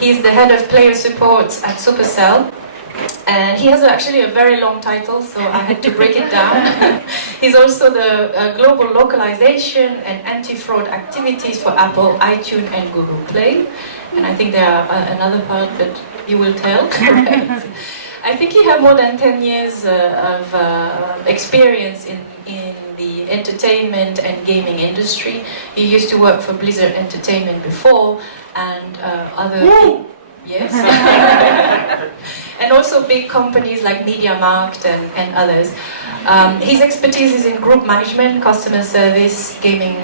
He's the head of player support at Supercell. And he has actually a very long title, so I had to break it down. He's also the global localization and anti-fraud activities for Apple, iTunes and Google Play. And I think there are another part that you will tell. I think he has more than 10 years of experience in the entertainment and gaming industry. He used to work for Blizzard Entertainment before, and other... Yes. And also big companies like MediaMarkt and others. His expertise is in group management, customer service, gaming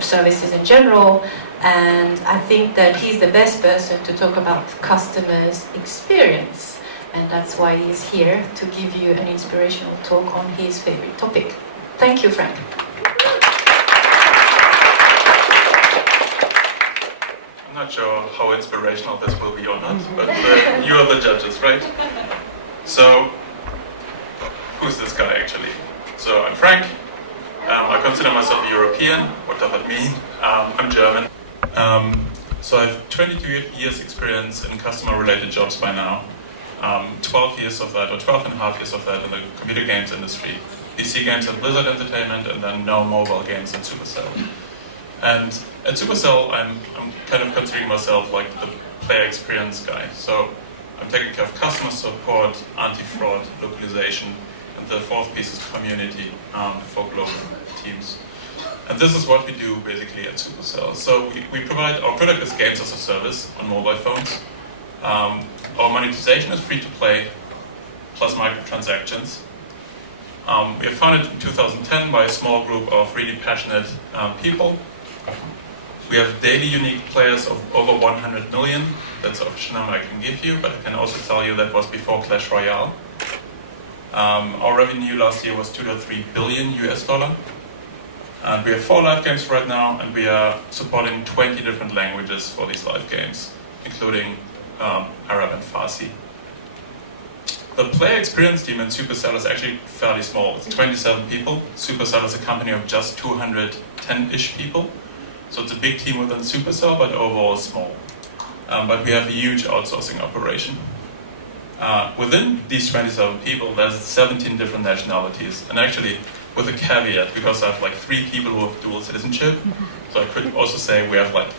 services in general, and I think that he's the best person to talk about customers' experience, and that's why he's here, to give you an inspirational talk on his favorite topic. Thank you, Frank. I'm not sure how inspirational this will be or not, but you are the judges, right? So, who's this guy actually? So I'm Frank. I consider myself a European. What does that mean? I'm German. So I have 22 years experience in customer-related jobs by now. 12 years of that, or 12 and a half years of that in the computer games industry. PC games at Blizzard Entertainment, and then now mobile games at Supercell. And at Supercell, I'm kind of considering myself like the player experience guy. So I'm taking care of customer support, anti-fraud, localization, and the fourth piece is community for global teams. And this is what we do basically at Supercell. So we provide, our product is games as a service on mobile phones. Our monetization is free to play, plus microtransactions. We were founded in 2010 by a small group of really passionate people. We have daily unique players of over 100 million. That's the official number I can give you, but I can also tell you that was before Clash Royale. Our revenue last year was $2.3 billion US. And we have 4 live games right now, and we are supporting 20 different languages for these live games, including Arab and Farsi. The player experience team in Supercell is actually fairly small. It's 27 people. Supercell is a company of just 210-ish people. So it's a big team within Supercell, but overall small. But we have a huge outsourcing operation. Within these 27 people, there's 17 different nationalities. And actually, with a caveat, because I have like 3 people who have dual citizenship, so I could also say we have like,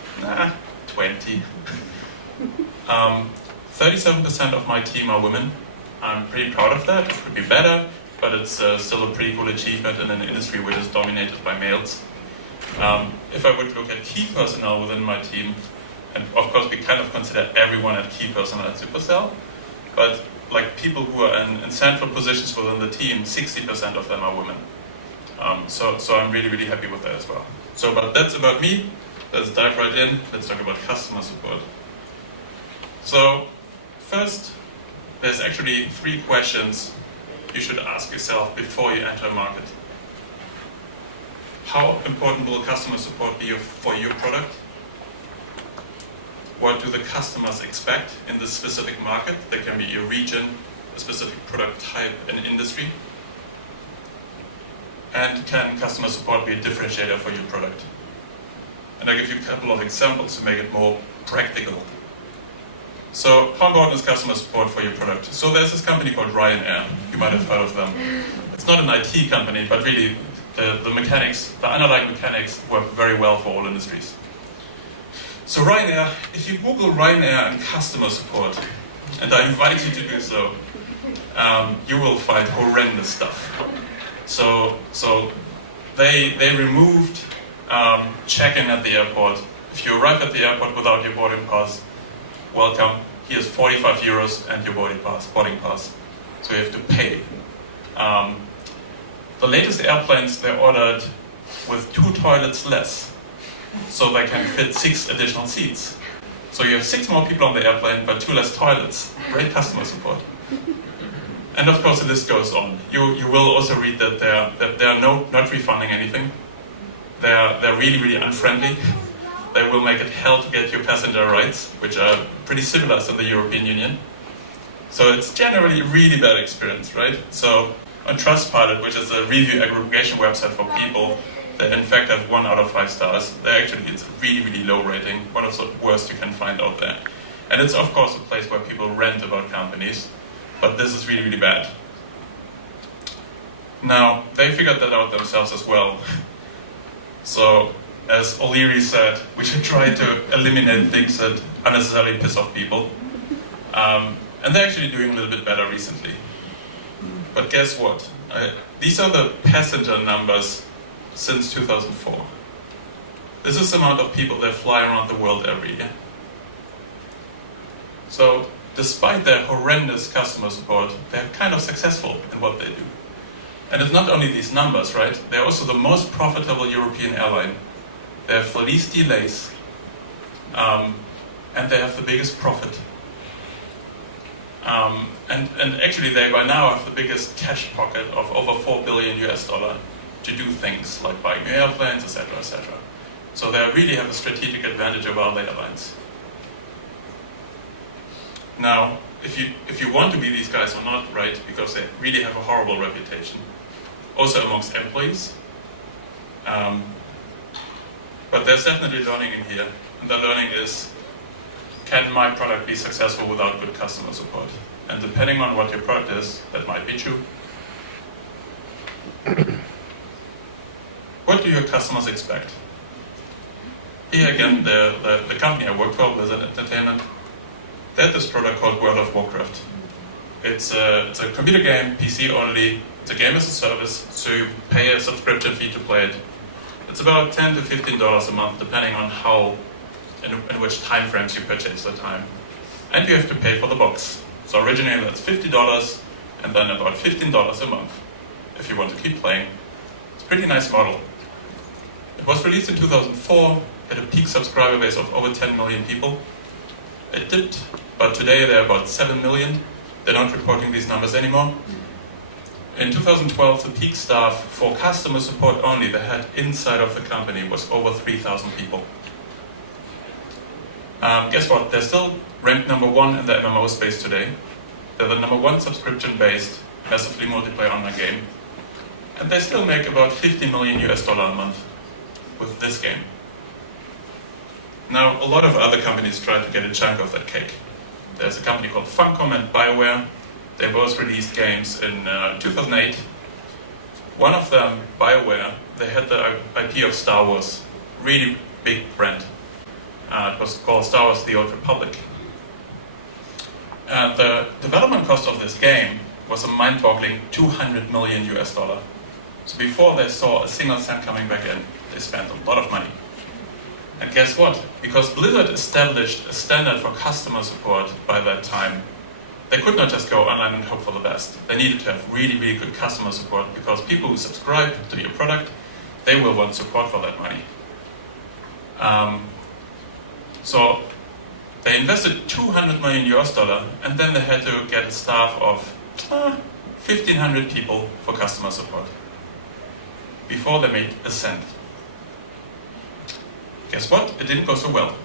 20. 37% of my team are women. I'm pretty proud of that. It could be better, but it's still a pretty cool achievement in an industry which is dominated by males. If I would look at key personnel within my team, and of course we kind of consider everyone as key personnel at Supercell, but like people who are in central positions within the team, 60% of them are women. So I'm really, really happy with that as well. So, but that's about me. Let's dive right in. Let's talk about customer support. So, first, there's actually 3 questions you should ask yourself before you enter a market. How important will customer support be for your product? What do the customers expect in this specific market? That can be a region, a specific product type, an industry. And can customer support be a differentiator for your product? And I'll give you a couple of examples to make it more practical. So, how important is customer support for your product? So there's this company called Ryanair. You might have heard of them. It's not an IT company, but really the mechanics, the underlying mechanics work very well for all industries. So Ryanair, if you Google Ryanair and customer support, and I invite you to do so, you will find horrendous stuff. So they removed check-in at the airport. If you arrive at the airport without your boarding pass, welcome, here's 45 euros and your boarding pass. So you have to pay. The latest airplanes, they're ordered with 2 toilets less, so they can fit 6 additional seats. So you have 6 more people on the airplane, but 2 less toilets. Great customer support. And of course the list goes on. You will also read that they're not refunding anything. They're really, really unfriendly. They will make it hell to get your passenger rights, which are pretty civilized in the European Union. So it's generally a really bad experience, right? So on Trustpilot, which is a review aggregation website for people, They in fact have 1 out of 5 stars. It's a really, really low rating, one of the worst you can find out there. And it's of course a place where people rant about companies, but this is really, really bad. Now, they figured that out themselves as well. So, as O'Leary said, we should try to eliminate things that unnecessarily piss off people. And they're actually doing a little bit better recently. But guess what? These are the passenger numbers since 2004. This is the amount of people that fly around the world every year. So, despite their horrendous customer support, they're kind of successful in what they do. And it's not only these numbers, right? They're also the most profitable European airline. They have the least delays, and they have the biggest profit. And actually they by now have the biggest cash pocket of over $4 billion to do things like buying new airplanes, etc., etc. So they really have a strategic advantage over other airlines. Now, if you want to be these guys or not, right, because they really have a horrible reputation, also amongst employees. But there's definitely learning in here, and the learning is, can my product be successful without good customer support? And depending on what your product is, that might be true. What do your customers expect? Here again, the company I work for, Blizzard Entertainment, they had this product called World of Warcraft. It's a computer game, PC only. It's a game as a service, so you pay a subscription fee to play it. It's about $10 to $15 a month, depending on how, in which time frames you purchase the time. And you have to pay for the box. So originally that's $50, and then about $15 a month, if you want to keep playing. It's a pretty nice model. It was released in 2004, had a peak subscriber base of over 10 million people. It dipped, but today they're about 7 million. They're not reporting these numbers anymore. In 2012, the peak staff for customer support only, the head inside of the company, was over 3,000 people. Guess what? They're still ranked number 1 in the MMO space today. They're the number 1 subscription-based, massively multiplayer online game. And they still make about $50 million a month with this game. Now, a lot of other companies try to get a chunk of that cake. There's a company called Funcom and BioWare. They both released games in 2008. One of them, BioWare, they had the IP of Star Wars, really big brand. It was called Star Wars: The Old Republic. The development cost of this game was a mind-boggling $200 million. So before they saw a single cent coming back in, they spent a lot of money. And guess what? Because Blizzard established a standard for customer support by that time, they could not just go online and hope for the best. They needed to have really, really good customer support, because people who subscribe to your product, they will want support for that money. So they invested $200 million, and then they had to get a staff of 1,500 people for customer support before they made a cent. Guess what? It didn't go so well.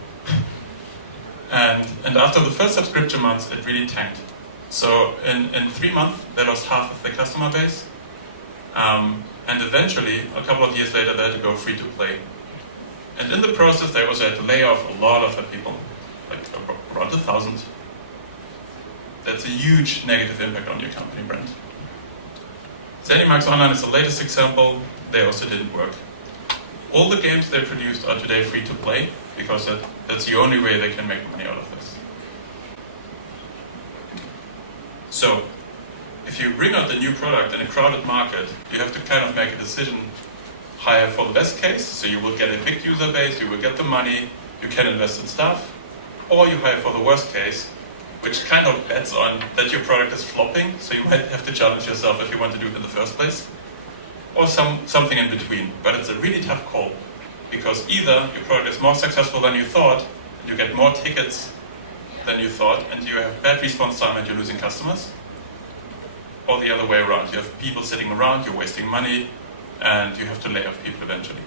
And after the first subscription months, it really tanked. So in 3 months, they lost half of their customer base. And eventually, a couple of years later, they had to go free to play. And in the process, they also had to lay off a lot of the people, like around 1,000. That's a huge negative impact on your company brand. ZeniMax Online is the latest example. They also didn't work. All the games they produced are today free to play, because that's the only way they can make money out of this. So, if you bring out the new product in a crowded market, you have to kind of make a decision. Hire for the best case, so you will get a big user base, you will get the money, you can invest in stuff, or you hire for the worst case, which kind of bets on that your product is flopping, so you might have to challenge yourself if you want to do it in the first place, or something in between. But it's a really tough call, because either your product is more successful than you thought, you get more tickets than you thought, and you have bad response time and you're losing customers, or the other way around. You have people sitting around, you're wasting money, and you have to lay off people eventually.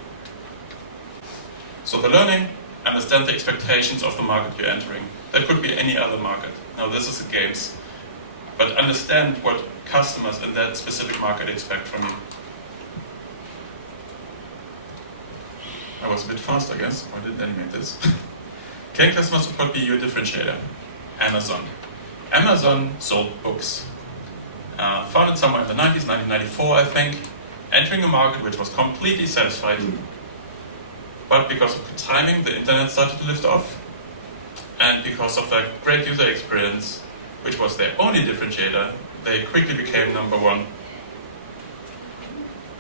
So the learning, understand the expectations of the market you're entering. That could be any other market. Now this is the games. But understand what customers in that specific market expect from you. I was a bit fast, I guess. I didn't animate this. Can customer support be your differentiator? Amazon. Amazon sold books. Founded somewhere in the 90s, 1994, I think. Entering a market which was completely satisfied. But because of the timing, the internet started to lift off. And because of their great user experience, which was their only differentiator, they quickly became number one.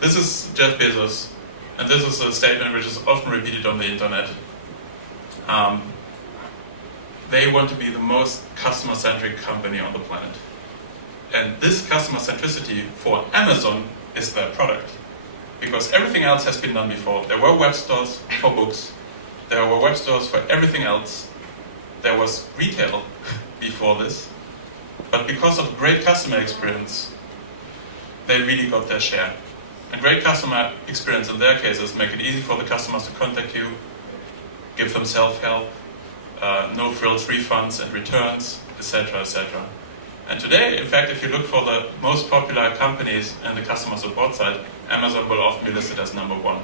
This is Jeff Bezos, and this is a statement which is often repeated on the internet. They want to be the most customer-centric company on the planet. And this customer centricity for Amazon is their product. Because everything else has been done before. There were web stores for books. There were web stores for everything else. There was retail before this. But because of great customer experience, they really got their share. And great customer experience in their cases make it easy for the customers to contact you, give them self-help, no frills refunds and returns, etc., etc. And today, in fact, if you look for the most popular companies in the customer support side, Amazon will often be listed as number one.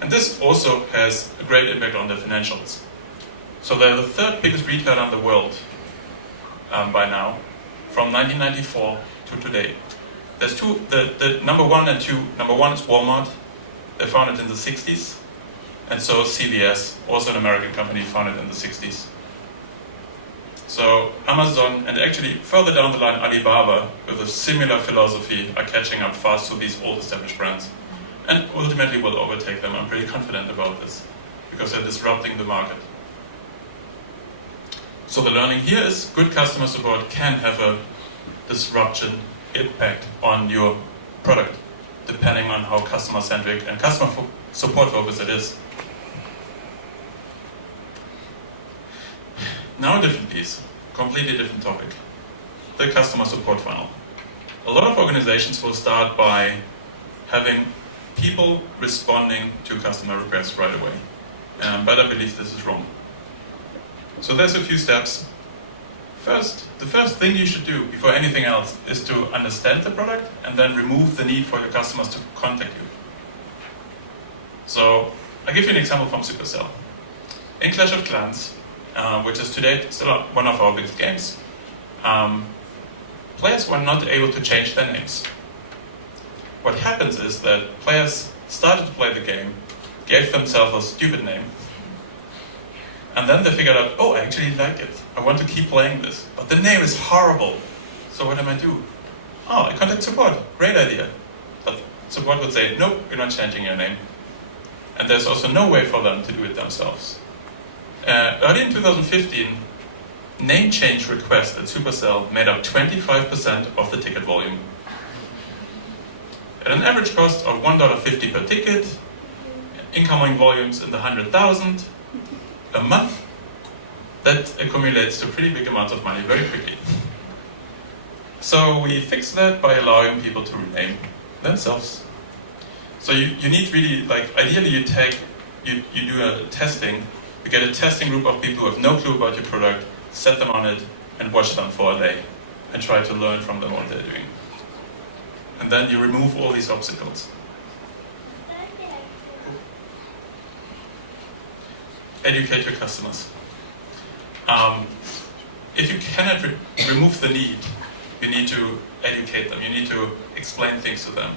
And this also has a great impact on the financials. So they're the third biggest retailer in the world by now, from 1994 to today. There's two, the number one and two. Number one is Walmart. They founded in the 60s. And so CVS, also an American company, founded in the 60s. So Amazon, and actually further down the line, Alibaba, with a similar philosophy, are catching up fast to these old established brands. And ultimately will overtake them. I'm pretty confident about this, because they're disrupting the market. So the learning here is good customer support can have a disruption impact on your product, depending on how customer-centric and customer support focused it is. Now a different piece, completely different topic, the customer support funnel. A lot of organizations will start by having people responding to customer requests right away, but I believe this is wrong. So there's a few steps. First, the first thing you should do before anything else is to understand the product and then remove the need for your customers to contact you. So I'll give you an example from Supercell. In Clash of Clans, which is today still one of our biggest games, players were not able to change their names. What happens is that players started to play the game, gave themselves a stupid name, and then they figured out, oh, I actually like it. I want to keep playing this. But the name is horrible. So what am I do? Oh, I contact support. Great idea. But support would say, nope, you're not changing your name. And there's also no way for them to do it themselves. Early in 2015, name change requests at Supercell made up 25% of the ticket volume. At an average cost of $1.50 per ticket, incoming volumes in the 100,000 a month, that accumulates to pretty big amounts of money very quickly. So we fixed that by allowing people to rename themselves. So you need really, like, ideally you do a testing, you get a testing group of people who have no clue about your product, set them on it, and watch them for a day, and try to learn from them what they're doing. And then you remove all these obstacles. Educate your customers. If you cannot remove the need, you need to educate them. You need to explain things to them.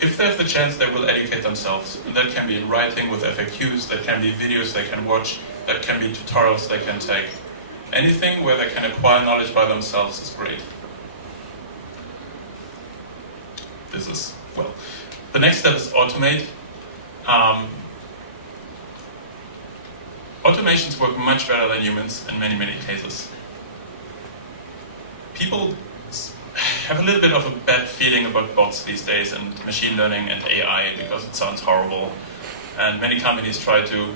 If they have the chance, they will educate themselves. And that can be in writing with FAQs, that can be videos they can watch, that can be tutorials they can take. Anything where they can acquire knowledge by themselves is great. This is, well, the next step is automate. Automations work much better than humans in many, many cases. People have a little bit of a bad feeling about bots these days and machine learning and AI because it sounds horrible. And many companies try to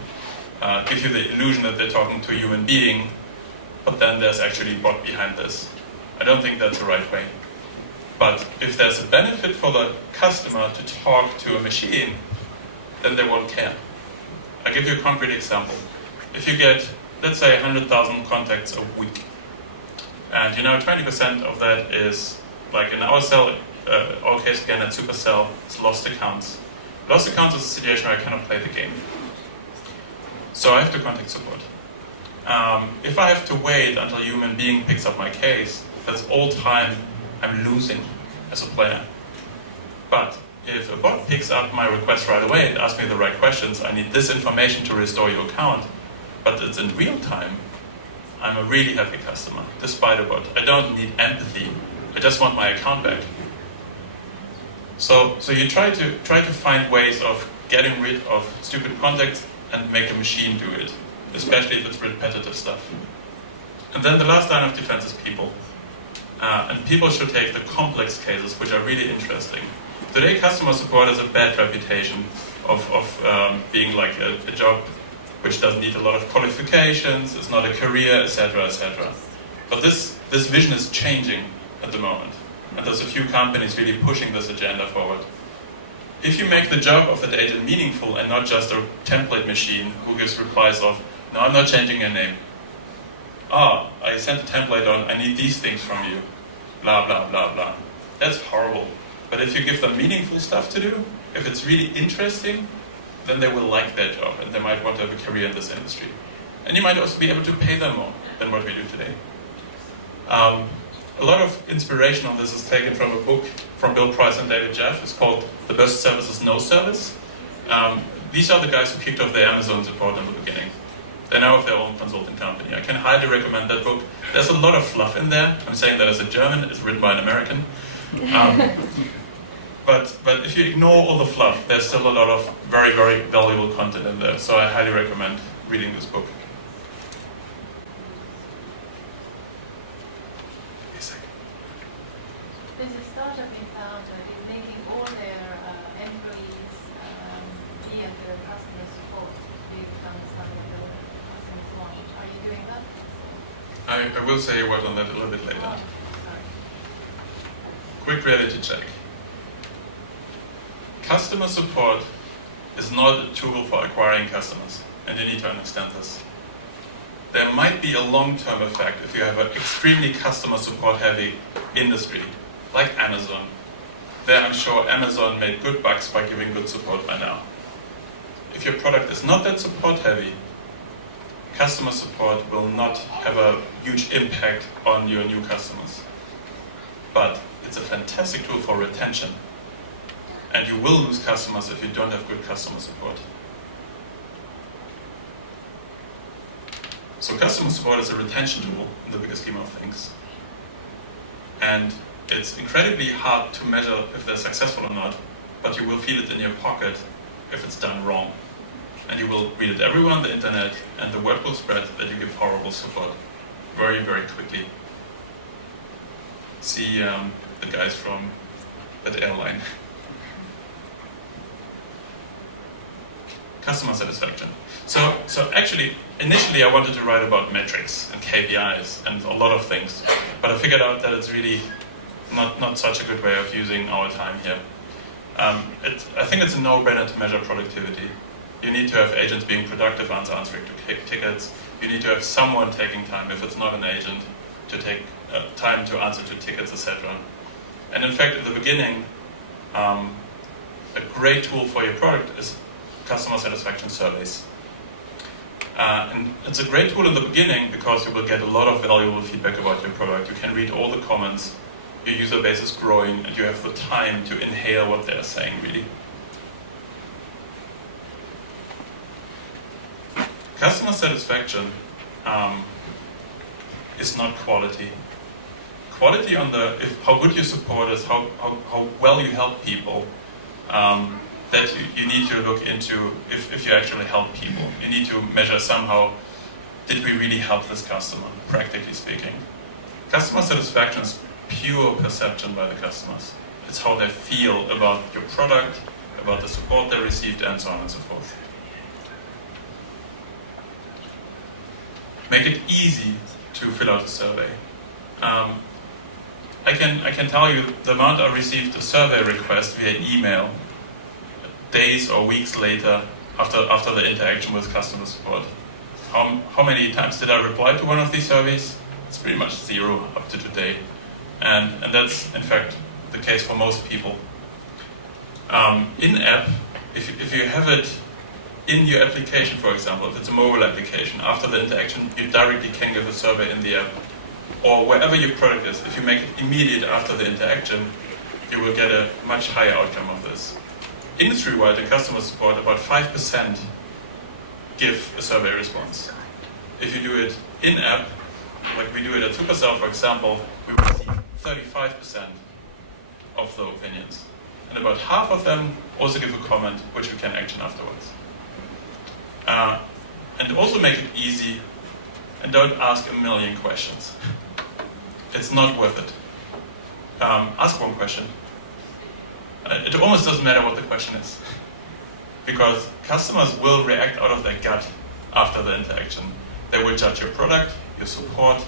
give you the illusion that they're talking to a human being, but then there's actually a bot behind this. I don't think that's the right way. But if there's a benefit for the customer to talk to a machine, then they won't care. I'll give you a concrete example. If you get, let's say, 100,000 contacts a week, and 20% of that is, like in our case again at Supercell, it's lost accounts. Lost accounts is a situation where I cannot play the game. So I have to contact support. If I have to wait until a human being picks up my case, that's all time I'm losing as a player. But if a bot picks up my request right away and asks me the right questions, I need this information to restore your account, but it's in real time, I'm a really happy customer, despite a bot. I don't need empathy. I just want my account back. So you try to find ways of getting rid of stupid contacts and make a machine do it, especially if it's repetitive stuff. And then the last line of defense is people. And people should take the complex cases, which are really interesting. Today, customer support has a bad reputation of being like a job which doesn't need a lot of qualifications, it's not a career, etc., etc. But this vision is changing at the moment. And there's a few companies really pushing this agenda forward. If you make the job of that agent meaningful and not just a template machine who gives replies of, no, I'm not changing your name. Ah, I sent a template on, I need these things from you. Blah, blah, blah, blah. That's horrible. But if you give them meaningful stuff to do, if it's really interesting, then they will like their job and they might want to have a career in this industry. And you might also be able to pay them more than what we do today. A lot of inspiration on this is taken from a book from Bill Price and David Jeff. It's called The Best Service is No Service. These are the guys who kicked off their Amazon support in the beginning. They now have their own consulting company. I can highly recommend that book. There's a lot of fluff in there. I'm saying that as a German. It's written by an American. But if you ignore all the fluff, there's still a lot of very, very valuable content in there. So I highly recommend reading this book. There's a startup in town that is making all their employees be at their customer support to understand what their customers want. Are you doing that? I will say a word on that a little bit later. Oh, sorry. Quick reality check. Customer support is not a tool for acquiring customers, and you need to understand this. There might be a long-term effect if you have an extremely customer support-heavy industry, like Amazon. There I'm sure Amazon made good bucks by giving good support by now. If your product is not that support-heavy, customer support will not have a huge impact on your new customers. But it's a fantastic tool for retention. And you will lose customers if you don't have good customer support. So customer support is a retention tool in the bigger scheme of things. And it's incredibly hard to measure if they're successful or not, but you will feel it in your pocket if it's done wrong. And you will read it everywhere on the internet, and the word will spread that you give horrible support very, very quickly. See the guys from that airline. Customer satisfaction. So actually, initially I wanted to write about metrics and KPIs and a lot of things, but I figured out that it's really not such a good way of using our time here. I think it's a no-brainer to measure productivity. You need to have agents being productive and answering to tickets. You need to have someone taking time, if it's not an agent, to take time to answer to tickets, etc. And in fact, at the beginning, a great tool for your product is customer satisfaction surveys. And it's a great tool in the beginning because you will get a lot of valuable feedback about your product. You can read all the comments, your user base is growing, and you have the time to inhale what they're saying, really. Customer satisfaction is not quality. Quality on how good your support is, how well you help people, that you need to look into if you actually help people. You need to measure somehow, did we really help this customer, practically speaking. Customer satisfaction is pure perception by the customers. It's how they feel about your product, about the support they received, and so on and so forth. Make it easy to fill out a survey. I can tell you the amount I received a survey request via email days or weeks later after the interaction with customer support. How many times did I reply to one of these surveys? It's pretty much 0 up to today. And that's in fact the case for most people. In-app, if you have it in your application, for example, if it's a mobile application, after the interaction, you directly can give a survey in the app. Or wherever your product is, if you make it immediate after the interaction, you will get a much higher outcome of this. Industry-wide, in customer support, about 5% give a survey response. If you do it in-app, like we do it at Supercell, for example, we receive 35% of the opinions. And about half of them also give a comment, which we can action afterwards. And also make it easy, and don't ask a million questions. It's not worth it. Ask one question. It almost doesn't matter what the question is, because customers will react out of their gut after the interaction. They will judge your product, your support.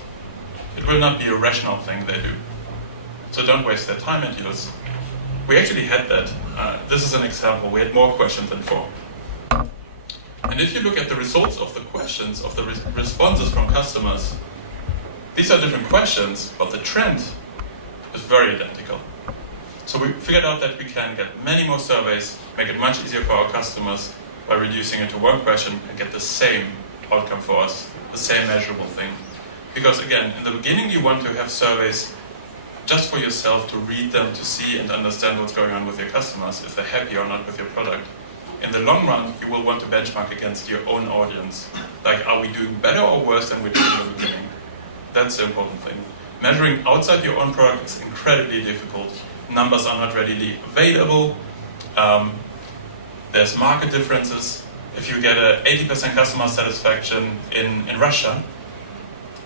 It will not be a rational thing they do. So don't waste their time and yours. We actually had that. This is an example. We had more questions than 4. And if you look at the results of the questions, of the responses from customers, these are different questions, but the trend is very identical. So we figured out that we can get many more surveys, make it much easier for our customers by reducing it to one question and get the same outcome for us, the same measurable thing. Because again, in the beginning you want to have surveys just for yourself, to read them, to see and understand what's going on with your customers, if they're happy or not with your product. In the long run, you will want to benchmark against your own audience. Like, are we doing better or worse than we did in the beginning? That's the important thing. Measuring outside your own product is incredibly difficult. Numbers are not readily available. There's market differences. If you get a 80% customer satisfaction in Russia,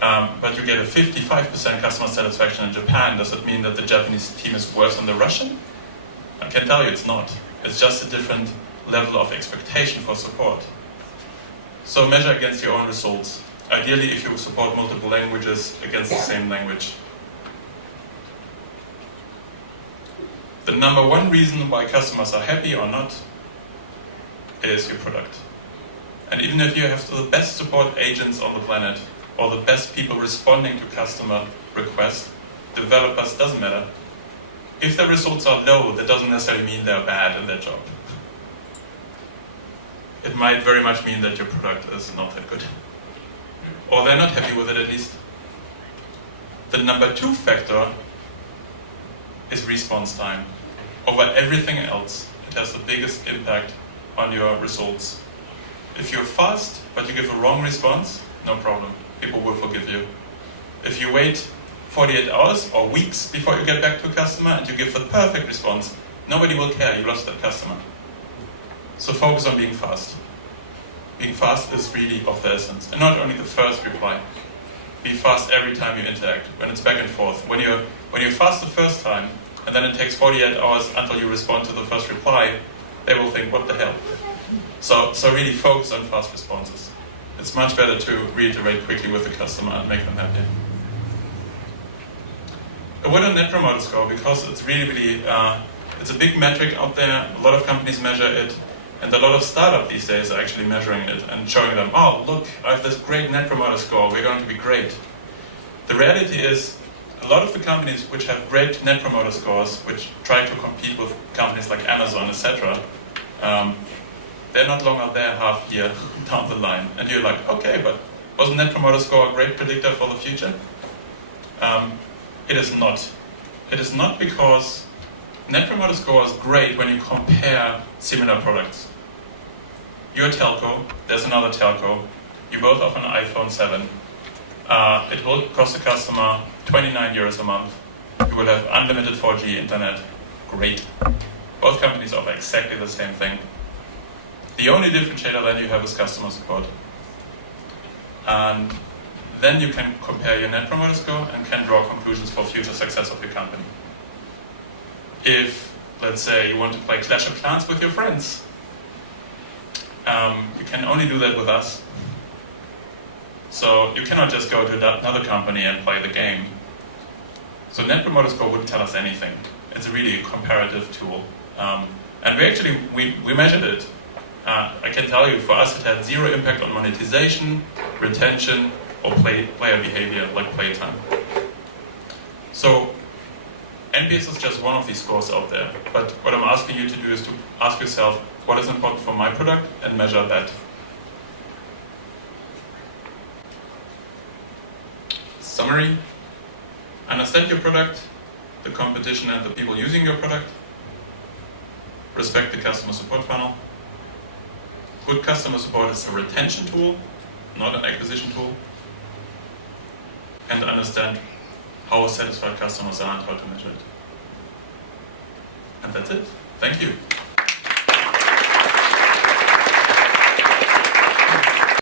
but you get a 55% customer satisfaction in Japan, does it mean that the Japanese team is worse than the Russian? I can tell you it's not. It's just a different level of expectation for support. So measure against your own results. Ideally, if you support multiple languages, against the same language. The number one reason why customers are happy or not is your product. And even if you have the best support agents on the planet, or the best people responding to customer requests, developers, doesn't matter. If the results are low, that doesn't necessarily mean they're bad in their job. It might very much mean that your product is not that good. Or they're not happy with it at least. The number 2 factor is response time. Over everything else, it has the biggest impact on your results. If you're fast, but you give a wrong response, no problem. People will forgive you. If you wait 48 hours or weeks before you get back to a customer and you give the perfect response, nobody will care, you lost that customer. So focus on being fast. Being fast is really of the essence. And not only the first reply. Be fast every time you interact, when it's back and forth. When you're fast the first time, and then it takes 48 hours until you respond to the first reply, they will think, what the hell? So really focus on fast responses. It's much better to reiterate quickly with the customer and make them happy. A word on Net Promoter Score, because it's really, it's a big metric out there. A lot of companies measure it. And a lot of startups these days are actually measuring it and showing them, oh, look, I have this great Net Promoter Score, we're going to be great. The reality is, a lot of the companies which have great Net Promoter Scores, which try to compete with companies like Amazon, etc., they're not longer there half year down the line. And you're like, okay, but wasn't Net Promoter Score a great predictor for the future? It is not. It is not, because Net Promoter Score is great when you compare similar products. You're a telco, there's another telco, you both offer an iPhone 7. It will cost the customer 29 euros a month. You will have unlimited 4G internet. Great. Both companies offer exactly the same thing. The only differentiator then you have is customer support. And then you can compare your Net Promoter Score and can draw conclusions for future success of your company. If, let's say, you want to play Clash of Clans with your friends, you can only do that with us. So you cannot just go to another company and play the game. So Net Promoter Score wouldn't tell us anything. It's really a comparative tool. And we measured it. I can tell you, for us it had 0 impact on monetization, retention, or player behavior, like playtime. So NPS is just one of these scores out there. But what I'm asking you to do is to ask yourself, what is important for my product and measure that. Summary: understand your product, the competition and the people using your product. Respect the customer support funnel. Good customer support is a retention tool, not an acquisition tool. And understand how satisfied customers are and how to measure it. And that's it. Thank you.